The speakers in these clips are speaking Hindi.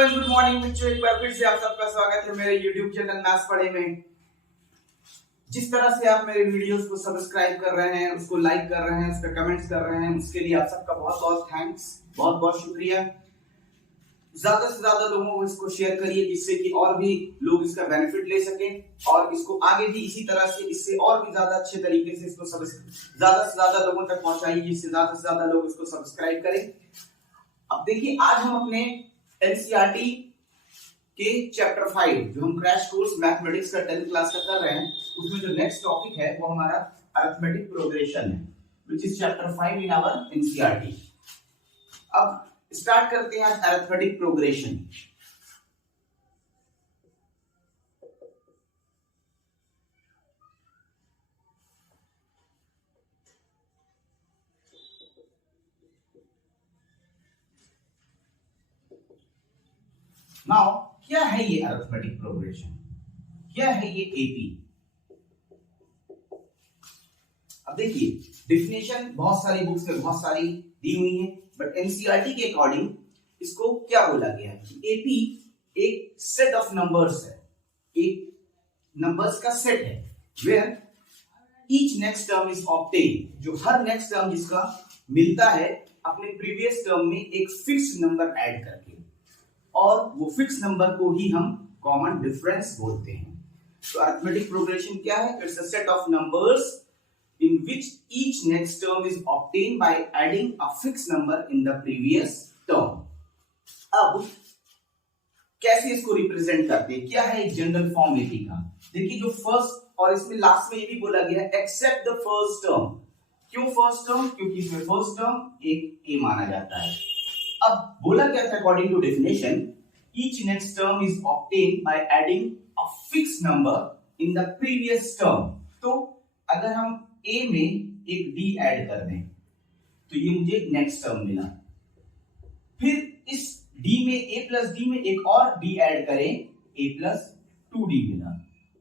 गुड मॉर्निंग बच्चों, एक बार फिर से आप सबका स्वागत है मेरे YouTube चैनल मैथ्स पढ़े में। जिस तरह से आप मेरे वीडियोस को सब्सक्राइब कर रहे हैं, उसको लाइक कर रहे हैं, उस पर कमेंट्स कर रहे हैं, उसके लिए आप सबका बहुत बहुत थैंक्स, बहुत बहुत शुक्रिया। ज्यादा से ज्यादा लोगों को इसको शेयर करिए जिससे कि और भी लोग इसका बेनिफिट ले सकें और इसको आगे भी इसी तरह से इससे और भी ज्यादा अच्छे तरीके से इसको ज्यादा से ज्यादा लोगों तक पहुंचाइए जिससे ज्यादा से ज्यादा लोग इसको सब्सक्राइब करें। अब देखिए, आज हम अपने एनसीईआरटी के चैप्टर 5 जो हम क्रैश कोर्स मैथमेटिक्स का 10th क्लास का कर रहे हैं, उसमें जो नेक्स्ट टॉपिक है वो हमारा अरिथमेटिक प्रोग्रेशन है, which is chapter 5 in our NCERT. अब स्टार्ट करते हैं आज अरिथमेटिक प्रोग्रेशन। नाउ क्या है ये अरिथमेटिक प्रोग्रेशन, क्या है ये एपी? अब देखिए, डेफिनेशन बहुत सारी बुक्स में बहुत सारी दी हुई है, बट एनसीईआरटी के अकॉर्डिंग इसको क्या बोला गया है कि एपी एक सेट ऑफ नंबर्स है, एक नंबर्स का सेट है where each next term is obtain, जो हर नेक्स्ट टर्म जिसका मिलता है अपने प्रीवियस टर्म में एक फिक्स्ड नंबर ऐड करके, और वो फिक्स नंबर को ही हम कॉमन डिफरेंस बोलते हैं। तो अरिथमेटिक प्रोग्रेशन क्या है? It's a set of numbers in which each next term is obtained by adding a fixed number in the previous term. अब कैसे इसको रिप्रेजेंट करते हैं, क्या है एक जनरल फॉर्म एपी का? देखिए, जो फर्स्ट और इसमें लास्ट में ये भी बोला गया है एक्सेप्ट द फर्स्ट टर्म। क्यों फर्स्ट टर्म? क्योंकि इसमें फर्स्ट टर्म एक ए माना जाता है। अब बोला क्या था according to definition, each next term is obtained by adding a fixed number in the previous term. तो अगर हम ए में एक डी ऐड कर दें तो ये मुझे नेक्स्ट टर्म मिला, फिर इस डी में ए प्लस डी में एक और डी ऐड करें, ए प्लस 2d मिला,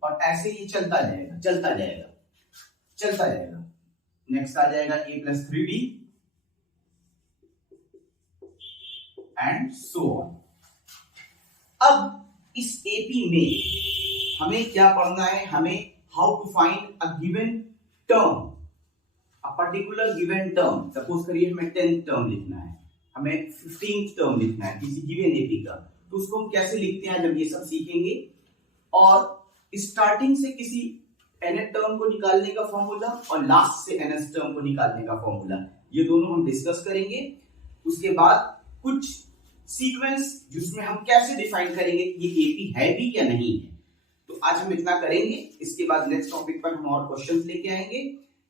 और ऐसे ये चलता जाएगा चलता जाएगा चलता जाएगा। नेक्स्ट आ जाएगा A plus 3d and so on. अब इस एपी में हमें क्या पढ़ना है? हमें how to find a given term, a particular given term. Suppose करिए हमें 10th टर्म लिखना है, हमें 15th टर्म लिखना है किसी गिवन एपी का, तो उसको हम कैसे लिखते हैं जब ये सब सीखेंगे। और स्टार्टिंग से किसी nth टर्म को निकालने का फॉर्मूला और लास्ट से nth टर्म को निकालने का फॉर्मूला, ये दोनों हम डिस्कस करेंगे। उसके बाद कुछ सीक्वेंस जिसमें हम कैसे डिफाइन करेंगे कि ये एपी है भी या नहीं है। तो आज हम इतना करेंगे, इसके बाद नेक्स्ट टॉपिक पर हम और क्वेश्चंस लेके आएंगे।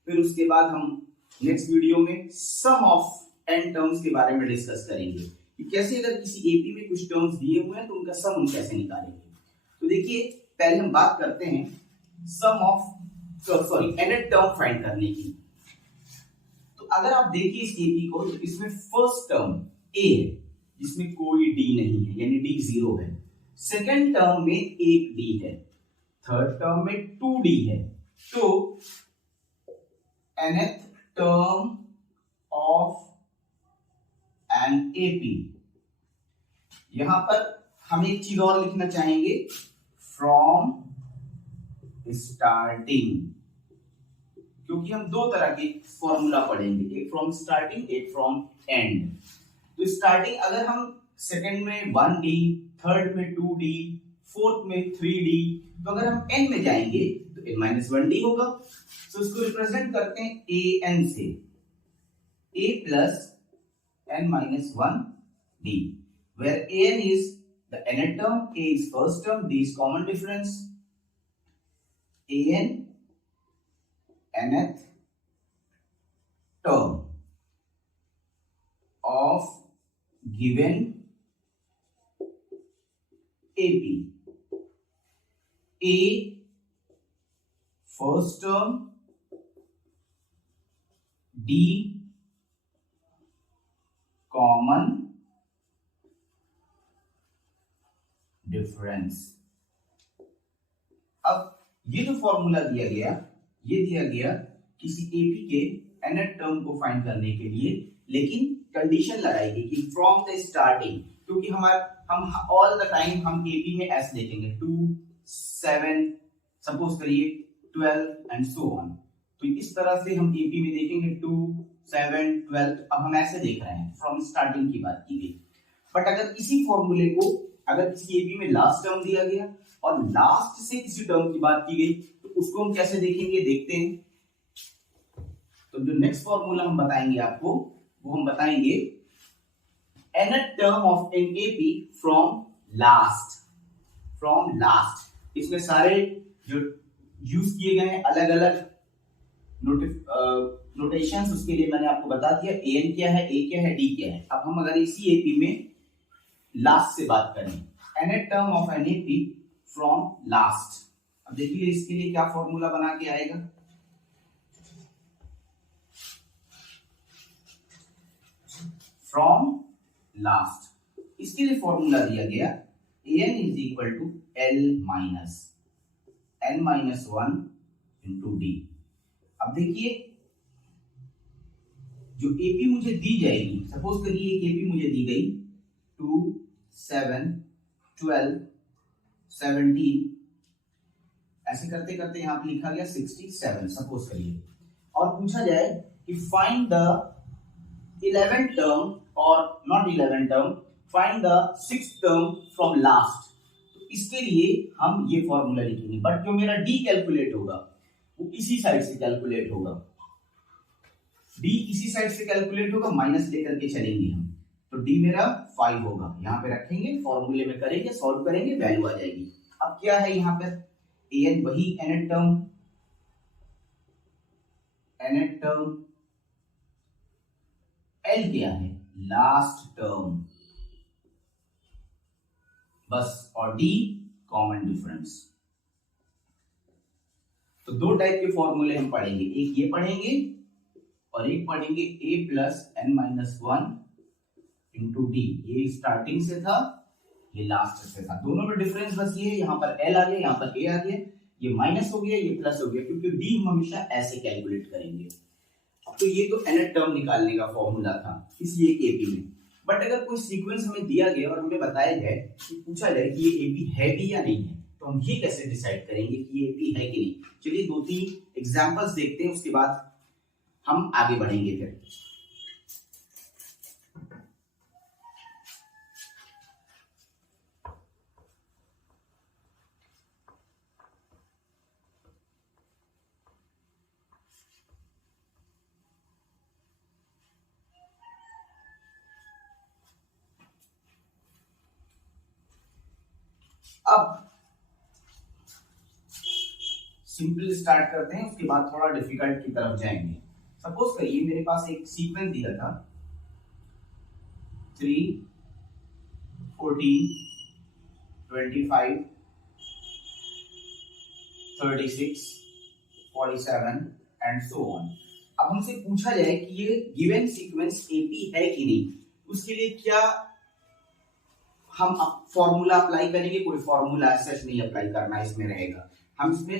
फिर उसके बाद हम नेक्स्ट वीडियो में सम ऑफ एन टर्म्स के बारे में डिस्कस करेंगे कि कैसे अगर किसी एपी में कुछ टर्म्स दिए हुए हैं तो उनका सम हम कैसे निकालेंगे। तो देखिए, पहले हम बात करते हैं सम ऑफ nth टर्म फाइंड करने की। तो अगर आप देखिए इस एपी को, तो इसमें फर्स्ट टर्म ए है जिसमें कोई डी नहीं है, यानी डी 0 है। सेकेंड टर्म में एक डी है, थर्ड टर्म में 2d है। तो nth term of an AP, यहां पर हम एक चीज और लिखना चाहेंगे, फ्रॉम स्टार्टिंग, क्योंकि हम दो तरह के फॉर्मूला पढ़ेंगे, एक फ्रॉम स्टार्टिंग एक फ्रॉम एंड। तो स्टार्टिंग अगर हम सेकेंड में 1d, थर्ड में 2d, फोर्थ में 3d, तो अगर हम n में जाएंगे तो n-1d होगा। तो इसको रिप्रेजेंट करते हैं an से, a plus n-1d, where an is the nth term, a is first term, d is common difference, an nth term of given AP, A first term, D common difference। अब ये जो फॉर्मूला दिया गया, ये दिया गया किसी एपी के nth टर्म को फाइंड करने के लिए, लेकिन कंडीशन लगाई गई कि फ्रॉम द स्टार्टिंग, क्योंकि हम ऑल द टाइम हम एपी में एस देखेंगे 2 7 सपोज करिए 12 एंड सो ऑन। तो इस तरह से हम एपी में देखेंगे 2 7 12। अब हम ऐसे देख रहे हैं फ्रॉम स्टार्टिंग की बात की गई। बट अगर इसी फॉर्मूले को अगर किसी एपी में लास्ट टर्म दिया गया और लास्ट से किसी टर्म की बात की गई तो उसको हम कैसे देखेंगे, देखते हैं। तो जो नेक्स्ट फॉर्मूला हम बताएंगे आपको वो हम बताएंगे nth term of an AP from last. इसमें सारे जो यूज किए गए हैं अलग अलग नोटेशंस, उसके लिए मैंने आपको बता दिया an क्या है, a क्या है, d क्या है। अब हम अगर इसी एपी में लास्ट से बात करें, nth term of an AP from last. अब देखिए इसके लिए क्या फॉर्मूला बना के आएगा। फ्रॉम लास्ट, इसके लिए फॉर्मूला दिया गया an is equal to l minus n minus 1 into D. अब देखिए जो एपी मुझे दी जाएगी, सपोज करिए एक एपी मुझे दी गई 2 7 12 17, ऐसे करते करते यहां पे लिखा गया 67 सपोज करिए, और पूछा जाए कि फाइंड द 11th टर्म और not 11th term, find the 6th term from last. तो इसके लिए हम ये फॉर्मूला लिखेंगे, बट जो मेरा डी कैलकुलेट होगा वो इसी साइड से कैलकुलेट होगा। डी इसी साइड से कैलकुलेट होगा, माइनस लेकर के चलेंगे हम, तो डी मेरा 5 होगा। यहाँ पे रखेंगे, फॉर्मूले में करेंगे, सॉल्व करेंगे, वैल्यू आ जाएगी। अब क्या है यहाँ पर an वही nth टर्म, l क्या है लास्ट टर्म बस, और d कॉमन डिफरेंस। तो दो टाइप के फॉर्मूले हम पढ़ेंगे, एक ये पढ़ेंगे और एक पढ़ेंगे a plus n minus 1 into D. ये स्टार्टिंग से था, ये लास्ट से था, दोनों में डिफरेंस बस ये, यहाँ पर l आ गया, यहाँ पर a आ गया, ये माइनस हो गया, ये प्लस हो गया, क्योंकि d हम हमेशा ऐसे कैलकुलेट करेंगे। तो ये तो nth टर्म निकालने का फॉर्मूला था इसलिए एपी में। बट अगर कोई सीक्वेंस हमें दिया गया और हमें बताया जाए कि पूछा जाए कि ये एपी है भी या नहीं है, तो हम ये कैसे डिसाइड करेंगे कि ये एपी है कि नहीं। चलिए 2-3 एग्जांपल्स देखते हैं, उसके बाद हम आगे बढ़ेंगे फिर। अब सिंपल स्टार्ट करते हैं, उसके बाद थोड़ा डिफिकल्ट की तरफ जाएंगे। सपोज करिए मेरे पास एक सीक्वेंस दिया था 3 14 25 36 47 एंड सो ऑन। अब हमसे पूछा जाए कि ये गिवन सीक्वेंस एपी है कि नहीं, उसके लिए क्या हम फॉर्मूला अप्लाई करेंगे। कोई फॉर्मूला सच नहीं अप्लाई करना इसमें रहेगा, हम इसमें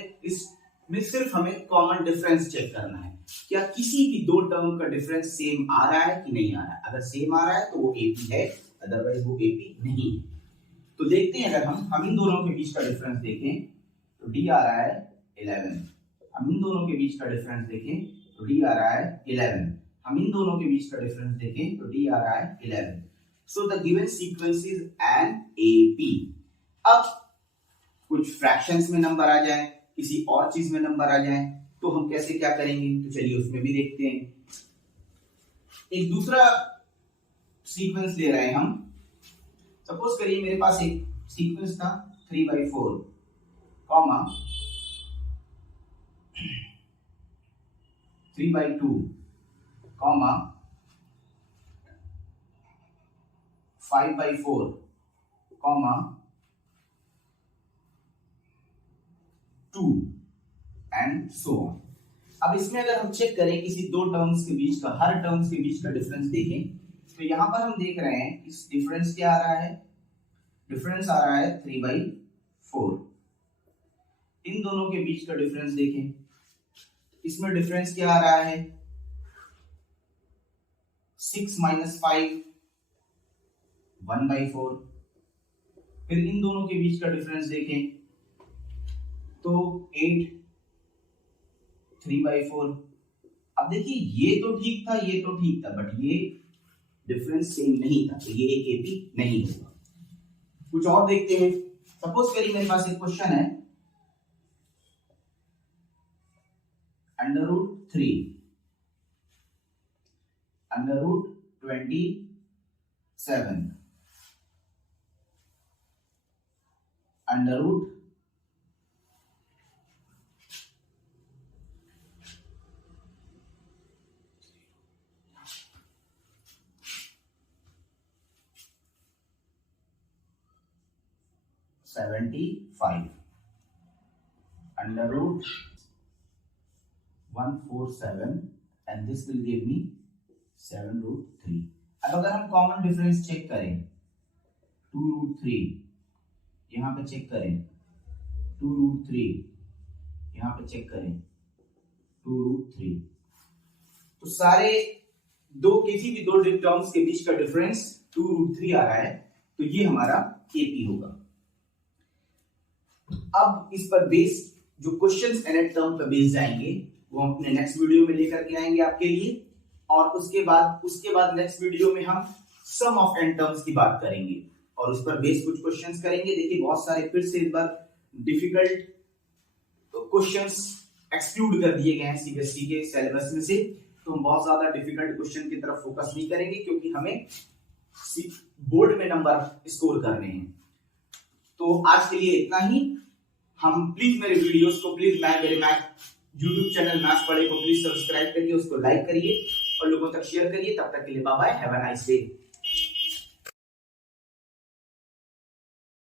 सिर्फ हमें कॉमन डिफरेंस चेक करना है, क्या किसी भी दो टर्म का डिफरेंस सेम आ रहा है कि नहीं आ रहा है। अगर सेम आ रहा है तो वो एपी है, अदरवाइज वो एपी नहीं है। तो देखते हैं, अगर हम इन दोनों के बीच का डिफरेंस देखें तो डी आ रहा है 11, हम इन दोनों के बीच का डिफरेंस देखें तो डी आ रहा है 11, हम इन दोनों के बीच का डिफरेंस देखें तो डी आ रहा है 11। So the given sequence is an AP। अब कुछ फ्रैक्शंस में नंबर आ जाए, किसी और चीज में नंबर आ जाए, तो हम कैसे क्या करेंगे, तो चलिए उसमें भी देखते हैं। एक दूसरा सीक्वेंस ले रहे हैं हम। सपोज करिए मेरे पास एक सीक्वेंस था 3/4 comma 3/2 comma 5/4 comma 2 and so on. अब इसमें अगर हम चेक करें किसी दो टर्म्स के बीच का, हर टर्म्स के बीच का डिफरेंस देखें, तो यहां पर हम देख रहे हैं इस डिफरेंस क्या आ रहा है, डिफरेंस आ रहा है 3/4। इन दोनों के बीच का डिफरेंस देखें, इसमें डिफरेंस क्या आ रहा है 6 - 5 1/4। फिर इन दोनों के बीच का डिफरेंस देखें तो 8 3/4। अब देखिए ये तो ठीक था, ये तो ठीक था, बट ये डिफरेंस सेम नहीं था, तो ये एक एपी नहीं होगा। कुछ और देखते हैं। सपोज करिए मेरे पास एक क्वेश्चन है, √3 √27 √ 75 √147 and this will give me 7√3। अब अगर हम कॉमन डिफरेंस चेक करें 2√3 यहां पे चेक करें, 2√3 यहां पे चेक करें, 2√3, तो सारे किसी भी दो टर्म्स के बीच का डिफरेंस 2√3 आ रहा है, तो ये हमारा एपी होगा। अब इस पर बेस जो क्वेश्चंस एन टर्म पर बेस जाएंगे वो हम अपने नेक्स्ट वीडियो में लेकर के आएंगे आपके लिए, और उसके बाद नेक्स्ट वीडियो में हम सम ऑफ एन टर्म्स की बात करेंगे और उस पर बेस कुछ क्वेश्चंस करेंगे। देखिए बहुत सारे फिर से एक बार डिफिकल्ट क्वेश्चंस एक्सक्लूड कर दिए गए हैं सीबीएसई के सिलेबस में से, तो हम बहुत ज्यादा डिफिकल्ट क्वेश्चन की तरफ फोकस नहीं करेंगे क्योंकि हमें बोर्ड में नंबर स्कोर करने हैं। तो आज के लिए इतना ही। हम प्लीज मेरे वीडियोस को मेरे मैथ यूट्यूब चैनल मैथ्स पढ़े को प्लीज सब्सक्राइब करिए, उसको लाइक करिए और लोगों तक शेयर करिए। तब तक के लिए bye bye, have a nice day.